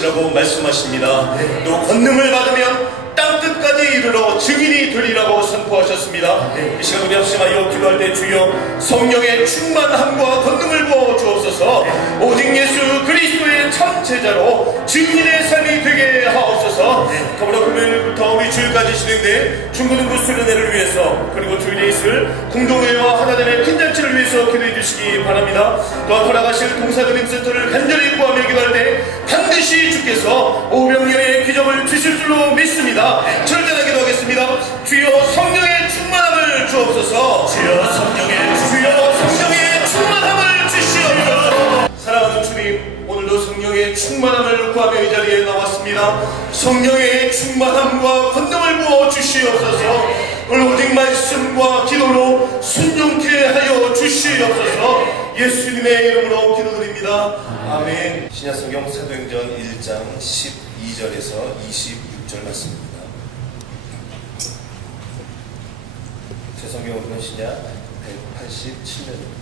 것이라고 말씀하십니다. 또 권능을 받으면 땅끝까지 이르러 증인이 되리라고 선포하셨습니다. 이 시간 우리 합심하여 기도할 때 주여 성령의 충만함과 권능을 부어 주옵소서. 오직 예수 그리스도의 참 제자로 증인의 삶이 되게 하옵소서. 더불어 금요일부터 우리 주일까지 진행된 중고등부 수련회를 위해서, 그리고 주일에 있을 공동회와 하나됨의 큰 잔치를 위해서 기도해 주시기 바랍니다. 또한 허락하실 동사드림센터를 간절히 구하며 기도할 때 반드시 주께서 오병이어의 기적을 주실 줄로 믿습니다. 절대나 기도하겠습니다. 주여 성령의 충만함을 주옵소서. 주여 성령의 충만함을 주시옵소서. 사랑하는 주님, 오늘도 성령의 충만함을 구하며 이 자리에 나왔습니다. 성령의 충만함과 권능을 부어 주시옵소서. 오늘 오직 말씀과 기도로 순종케 하여 주시옵소서. 예수님의 이름으로 기도드립니다. 아멘. 신약성경 사도행전 1장 12절에서 26절 말씀입니다. 제 성경으로는 신약 187년입니다.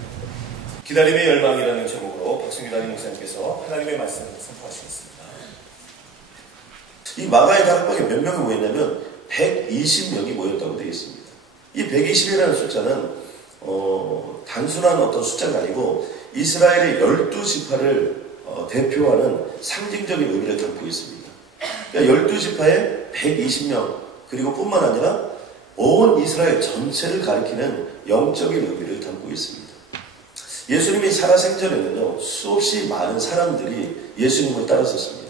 기다림의 열망이라는 제목으로 박승규 담임 목사님께서 하나님의 말씀을 선포하시겠습니다. 이 마가의 다락방에 몇 명이 모였냐면 120명이 모였다고 되어 있습니다. 이 120이라는 숫자는 단순한 어떤 숫자가 아니고 이스라엘의 12지파를 대표하는 상징적인 의미를 담고 있습니다. 그러니까 12지파에 120명, 그리고 뿐만 아니라 온 이스라엘 전체를 가리키는 영적인 의미를 담고 있습니다. 예수님이 살아생전에는요, 수없이 많은 사람들이 예수님을 따랐었습니다.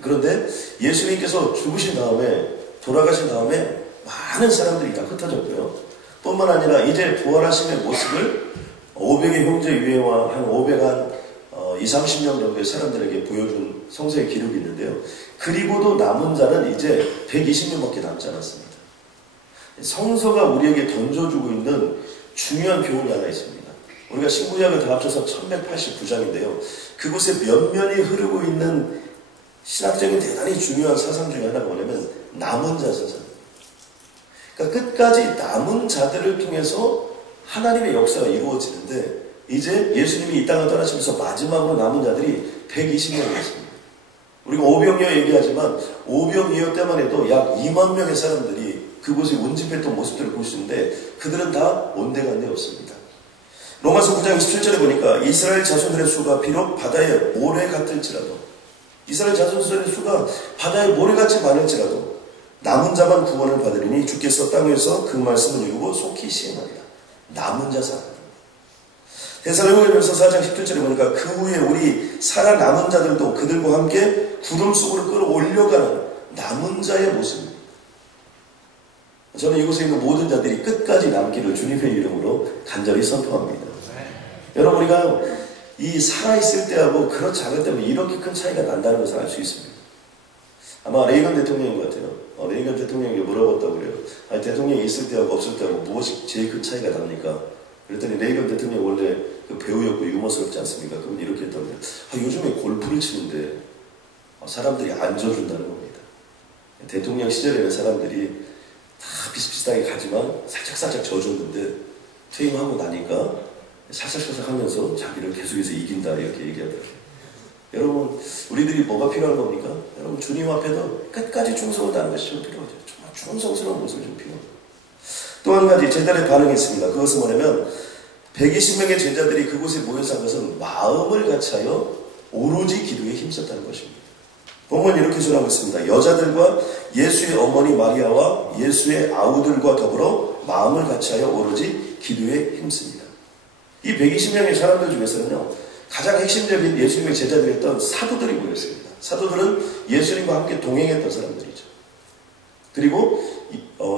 그런데 예수님께서 죽으신 다음에, 돌아가신 다음에 많은 사람들이 다 흩어졌고요. 뿐만 아니라 이제 부활하심의 모습을 500의 형제 유해와 한 230명 정도의 사람들에게 보여준 성서의 기록이 있는데요. 그리고도 남은 자는 이제 120명밖에 남지 않았습니다. 성서가 우리에게 던져주고 있는 중요한 교훈이 하나 있습니다. 우리가 신구약을 다 합쳐서 1189장인데요. 그곳에 면면이 흐르고 있는 신학적인 대단히 중요한 사상 중에 하나가 뭐냐면 남은 자 사상. 그러니까 끝까지 남은 자들을 통해서 하나님의 역사가 이루어지는데, 이제 예수님이 이 땅을 떠나시면서 마지막으로 남은 자들이 120명이었습니다. 우리가 오병이어 얘기하지만 오병이어 때만 해도 약 2만 명의 사람들이 그곳에 운집했던 모습들을 볼 수 있는데 그들은 다 온데간데 없습니다. 로마서 9장 27절에 보니까 이스라엘 자손들의 수가 비록 바다의 모래 같을지라도, 이스라엘 자손들의 수가 바다의 모래같이 많을지라도 남은 자만 구원을 받으리니 주께서 땅에서 그 말씀을 이루고 속히 시행하리라. 남은 자 사람. 데살로니가전서 4장 17절에 보니까 그 후에 우리 살아남은 자들도 그들과 함께 구름 속으로 끌어올려가는 남은 자의 모습입니다. 저는 이곳에 있는 모든 자들이 끝까지 남기를 주님의 이름으로 간절히 선포합니다. 여러분, 우리가 이 살아있을 때하고 그렇지 않을 때하고 이렇게 큰 차이가 난다는 것을 알 수 있습니다. 아마 레이건 대통령인 것 같아요. 레이건 대통령에게 물어봤다고 그래요. 아니, 대통령이 있을 때하고 없을 때하고 무엇이 제일 큰 차이가 납니까? 그랬더니 레이건 대통령이 원래 그 배우였고 유머스럽지 않습니까? 그럼 이렇게 했다고 그래요. 요즘에 골프를 치는데 사람들이 안 져준다는 겁니다. 대통령 시절에는 사람들이 다 비슷비슷하게 가지만 살짝살짝 져줬는데 퇴임하고 나니까 살살살살 하면서 자기를 계속해서 이긴다, 이렇게 얘기하더라고요. 여러분, 우리들이 뭐가 필요한 겁니까? 여러분, 주님 앞에도 끝까지 충성을 다하는 것이 좀 필요하죠. 정말 충성스러운 모습이 좀 필요합니다. 또 한 가지 제자들의 반응이 있습니다. 그것은 뭐냐면 120명의 제자들이 그곳에 모여서 한 것은 마음을 같이하여 오로지 기도에 힘썼다는 것입니다. 본문이 이렇게 전하고 있습니다. 여자들과 예수의 어머니 마리아와 예수의 아우들과 더불어 마음을 같이하여 오로지 기도에 힘씁니다. 이 120명의 사람들 중에서는요, 가장 핵심적인 예수님의 제자들이었던 사도들이 모였습니다. 사도들은 예수님과 함께 동행했던 사람들이죠. 그리고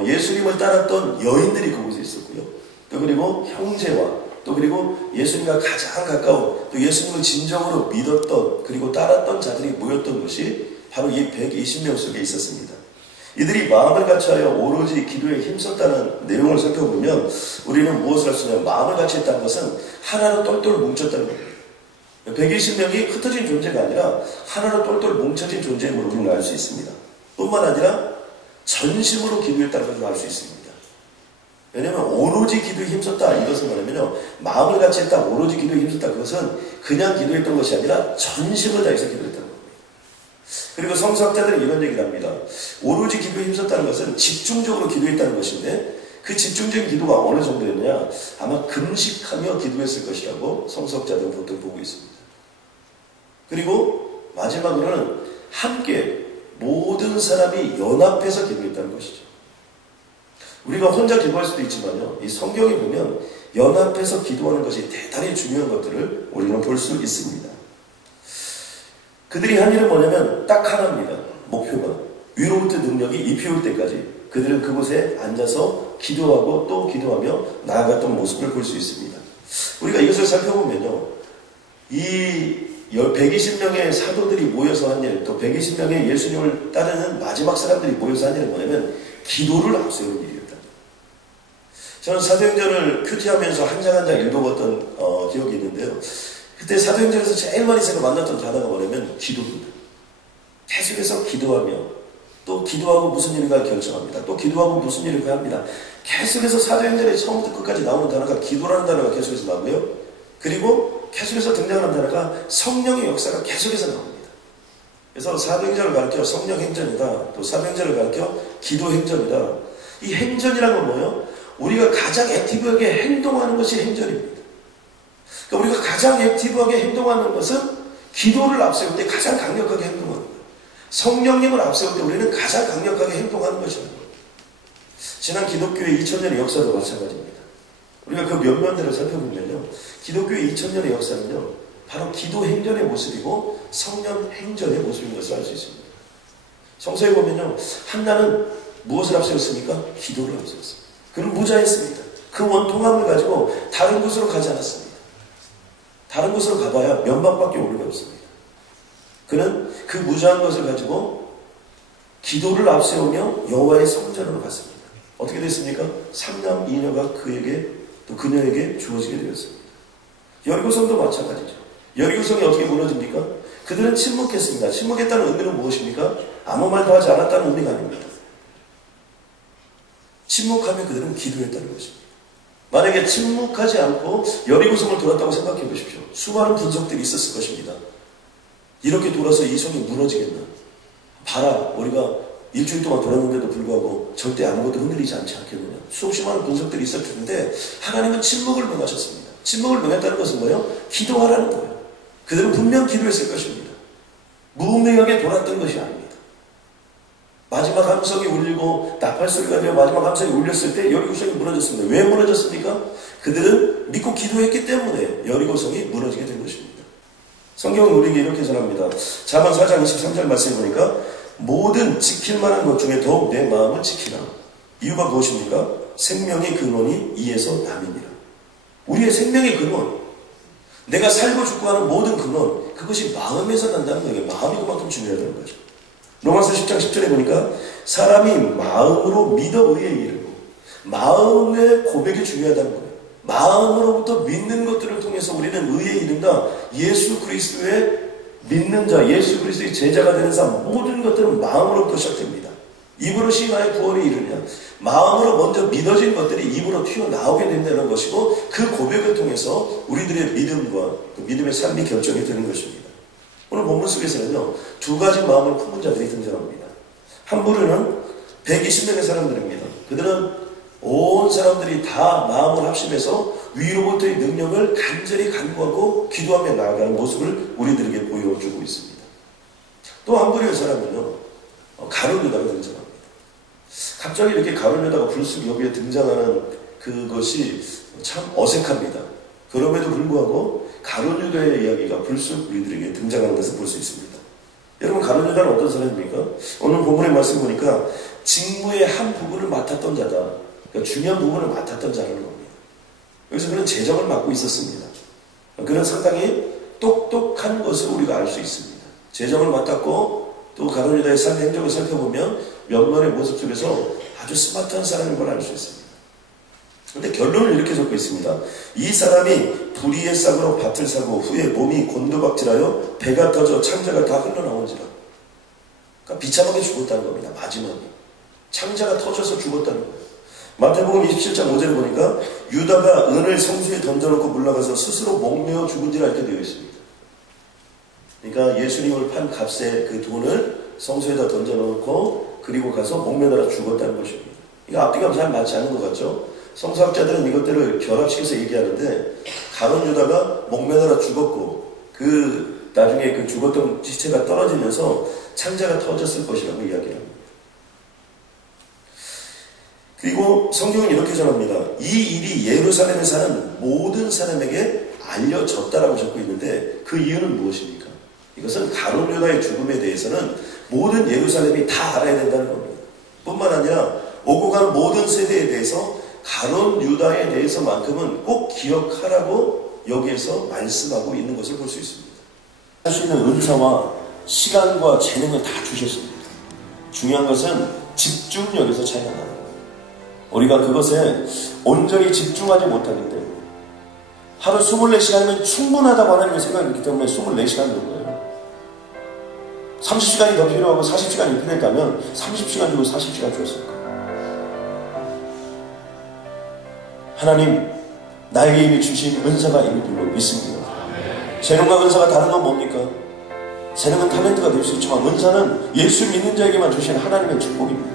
예수님을 따랐던 여인들이 그곳에 있었고요. 또 그리고 형제와 또 그리고 예수님과 가장 가까운, 또 예수님을 진정으로 믿었던 그리고 따랐던 자들이 모였던 것이 바로 이 120명 속에 있었습니다. 이들이 마음을 같이하여 오로지 기도에 힘썼다는 내용을 살펴보면 우리는 무엇을 할 수 있냐면, 마음을 같이 했다는 것은 하나로 똘똘 뭉쳤다는 겁니다. 120명이 흩어진 존재가 아니라 하나로 똘똘 뭉쳐진 존재임으로 우리는 알 수 있습니다. 뿐만 아니라 전심으로 기도했다는 것을 알 수 있습니다. 왜냐하면 오로지 기도에 힘썼다, 이것은 뭐냐면요, 마음을 같이 했다, 오로지 기도에 힘썼다, 그것은 그냥 기도했던 것이 아니라 전심을 다해서 기도했다는 겁니다. 그리고 성서학자들은 이런 얘기를 합니다. 오로지 기도에 힘썼다는 것은 집중적으로 기도했다는 것인데 그 집중적인 기도가 어느 정도였냐? 아마 금식하며 기도했을 것이라고 성서학자들은 보통 보고 있습니다. 그리고 마지막으로는 함께 모든 사람이 연합해서 기도했다는 것이죠. 우리가 혼자 기도할 수도 있지만요, 이 성경에 보면 연합해서 기도하는 것이 대단히 중요한 것들을 우리는 볼 수 있습니다. 그들이 한 일은 뭐냐면 딱 하나입니다. 목표가 위로부터 능력이 입혀올 때까지 그들은 그곳에 앉아서 기도하고 또 기도하며 나아갔던 모습을 볼 수 있습니다. 우리가 이것을 살펴보면요, 이 120명의 사도들이 모여서 한 일, 또 120명의 예수님을 따르는 마지막 사람들이 모여서 한 일은 뭐냐면 기도를 앞세우는 일이었다. 저는 사도행전을 큐티하면서 한 장 한 장 읽어봤던 기억이 있는데요. 그때 사도행전에서 제일 많이 제가 만났던 단어가 뭐냐면 기도입니다. 계속해서 기도하며 또 기도하고 무슨 일인가 결정합니다. 또 기도하고 무슨 일인가 합니다. 계속해서 사도행전에 처음부터 끝까지 나오는 단어가 기도라는 단어가 계속해서 나오고요. 그리고 계속해서 등장하는 단어가 성령의 역사가 계속해서 나옵니다. 그래서 사도행전을 가르쳐 성령 행전이다. 또 사도행전을 가르쳐 기도 행전이다. 이 행전이라는 건 뭐예요? 우리가 가장 액티브하게 행동하는 것이 행전입니다. 그러니까 우리가 가장 액티브하게 행동하는 것은 기도를 앞세울 때 가장 강력하게 행동하는 거예요. 성령님을 앞세울 때 우리는 가장 강력하게 행동하는 것입니다. 지난 기독교의 2000년의 역사도 마찬가지입니다. 우리가 그 면면들을 살펴보면요, 기독교의 2000년의 역사는요, 바로 기도 행전의 모습이고 성령 행전의 모습인 것을 알 수 있습니다. 성서에 보면요, 한나는 무엇을 앞세웠습니까? 기도를 앞세웠습니다. 그는 무자했습니다. 그 원통함을 가지고 다른 곳으로 가지 않았습니다. 다른 곳으로 가봐야 면박밖에 오는 게 없습니다. 그는 그 무자한 것을 가지고 기도를 앞세우며 여호와의 성전으로 갔습니다. 어떻게 됐습니까? 3남 2녀가 그에게 또 그녀에게 주어지게 되었습니다. 여리고성도 마찬가지죠. 여리고성이 어떻게 무너집니까? 그들은 침묵했습니다. 침묵했다는 의미는 무엇입니까? 아무 말도 하지 않았다는 의미가 아닙니다. 침묵하며 그들은 기도했다는 것입니다. 만약에 침묵하지 않고 여리고성을 돌았다고 생각해 보십시오. 수많은 분석들이 있었을 것입니다. 이렇게 돌아서 이 성이 무너지겠나? 봐라, 우리가 일주일 동안 돌았는데도 불구하고 절대 아무것도 흔들리지 않지 않겠느냐? 수없이 많은 분석들이 있었을 텐데 하나님은 침묵을 명하셨습니다. 침묵을 명했다는 것은 뭐예요? 기도하라는 거예요. 그들은 분명 기도했을 것입니다. 무의미하게 돌았던 것이 아닙니다. 마지막 함성이 울리고 나팔소리가 되어 마지막 함성이 울렸을 때 여리고성이 무너졌습니다. 왜 무너졌습니까? 그들은 믿고 기도했기 때문에 여리고성이 무너지게 된 것입니다. 성경은 우리에게 이렇게 전합니다. 잠언 4장 23절 말씀해 보니까 모든 지킬 만한 것 중에 더욱 내 마음을 지키라. 이유가 무엇입니까? 생명의 근원이 이에서 남이니라. 우리의 생명의 근원, 내가 살고 죽고 하는 모든 근원, 그것이 마음에서 난다는 거예요. 마음이 그만큼 중요하다는 거죠. 로마서 10장 10절에 보니까 사람이 마음으로 믿어 의에 이르고, 마음의 고백이 중요하다는 거예요. 마음으로부터 믿는 것들을 통해서 우리는 의에 이른다. 예수 그리스도의 믿는 자, 예수 그리스도의 제자가 되는 사람, 모든 것들은 마음으로부터 시작됩니다. 입으로 시인하여 구원에 이르냐. 마음으로 먼저 믿어진 것들이 입으로 튀어나오게 된다는 것이고, 그 고백을 통해서 우리들의 믿음과 그 믿음의 삶이 결정이 되는 것입니다. 오늘 본문 속에서는요, 두 가지 마음을 품은 자들이 등장합니다. 한 부류는 120명의 사람들입니다. 그들은 온 사람들이 다 마음을 합심해서 위로부터의 능력을 간절히 간구하고 기도하며 나아가는 모습을 우리들에게 보여주고 있습니다. 또 한 부류의 사람은요, 가룟 유다가 등장합니다. 갑자기 이렇게 가룟 유다가 불쑥 여기에 등장하는 그것이 참 어색합니다. 그럼에도 불구하고 가룟 유다의 이야기가 불쑥 우리들에게 등장하는 것을 볼 수 있습니다. 여러분, 가룟 유다는 어떤 사람입니까? 오늘 본문의 말씀 보니까 직무의 한 부분을 맡았던 자다. 그러니까 중요한 부분을 맡았던 자라는 겁니다. 여기서 그는 재정을 맡고 있었습니다. 그는 상당히 똑똑한 것을 우리가 알 수 있습니다. 재정을 맡았고, 또 가룟 유다의 삶의 행적을 살펴보면 면면의 모습 속에서 아주 스마트한 사람인 걸 알 수 있습니다. 그런데 결론을 이렇게 적고 있습니다. 이 사람이 불의의 싹으로 밭을 사고 후에 몸이 곤두박질하여 배가 터져 창자가 다 흘러나온지라. 그러니까 비참하게 죽었다는 겁니다. 마지막에 창자가 터져서 죽었다는 거예요. 마태복음 27장 5절에 보니까 유다가 은을 성수에 던져놓고 물러가서 스스로 목매어 죽은지라 이렇게 되어 있습니다. 그러니까 예수님을 판 값의 그 돈을 성소에다 던져놓고 그리고 가서 목매달아 죽었다는 것입니다. 이거 앞뒤가 잘 맞지 않는 것 같죠? 성서학자들은 이것들을 결합시켜서 얘기하는데 가룟 유다가 목매달아 죽었고 그 나중에 그 죽었던 시체가 떨어지면서 창자가 터졌을 것이라고 이야기합니다. 그리고 성경은 이렇게 전합니다. 이 일이 예루살렘에 사는 모든 사람에게 알려졌다라고 적고 있는데 그 이유는 무엇입니까? 이것은 가룟 유다의 죽음에 대해서는 모든 예루살렘이 다 알아야 된다는 겁니다. 뿐만 아니라 오고 가는 모든 세대에 대해서 가룟 유다에 대해서만큼은 꼭 기억하라고 여기에서 말씀하고 있는 것을 볼 수 있습니다. 할 수 있는 은사와 시간과 재능을 다 주셨습니다. 중요한 것은 집중력에서 차이가 나는 거예요. 우리가 그것에 온전히 집중하지 못하기 때문에 하루 24시간이면 충분하다고 하나님의 생각이 있기 때문에 24시간 정도예요. 30시간이 더 필요하고 40시간이 필요했다면 30시간 주고 40시간 줬을 거예요. 하나님 나에게 이미 주신 은사가 있는 줄로 믿습니다. 재능과 은사가 다른 건 뭡니까? 재능은 탤런트가 될 수 있지만 은사는 예수 믿는 자에게만 주신 하나님의 축복입니다.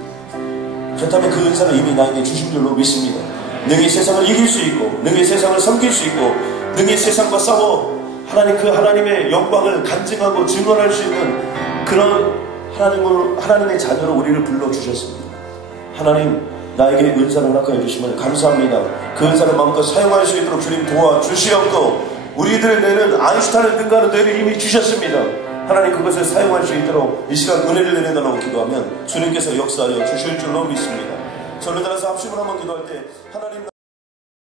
그렇다면 그 은사를 이미 나에게 주신 줄로 믿습니다. 능히 세상을 이길 수 있고 능히 세상을 섬길 수 있고 능히 세상과 싸워 하나님 그 하나님의 영광을 간증하고 증언할 수 있는 그런 하나님의 자녀로 우리를 불러주셨습니다. 하나님 나에게 은사를 허락하여 주시면 감사합니다. 그 은사를 마음껏 사용할 수 있도록 주님 도와주시옵고 우리들 뇌는 아인슈타인을 능가하는 뇌를 이미 주셨습니다. 하나님 그것을 사용할 수 있도록 이 시간 은혜를 내려달라고 기도하면 주님께서 역사하여 주실 줄로 믿습니다. 절로 따라서 합심을 한번 기도할 때 하나님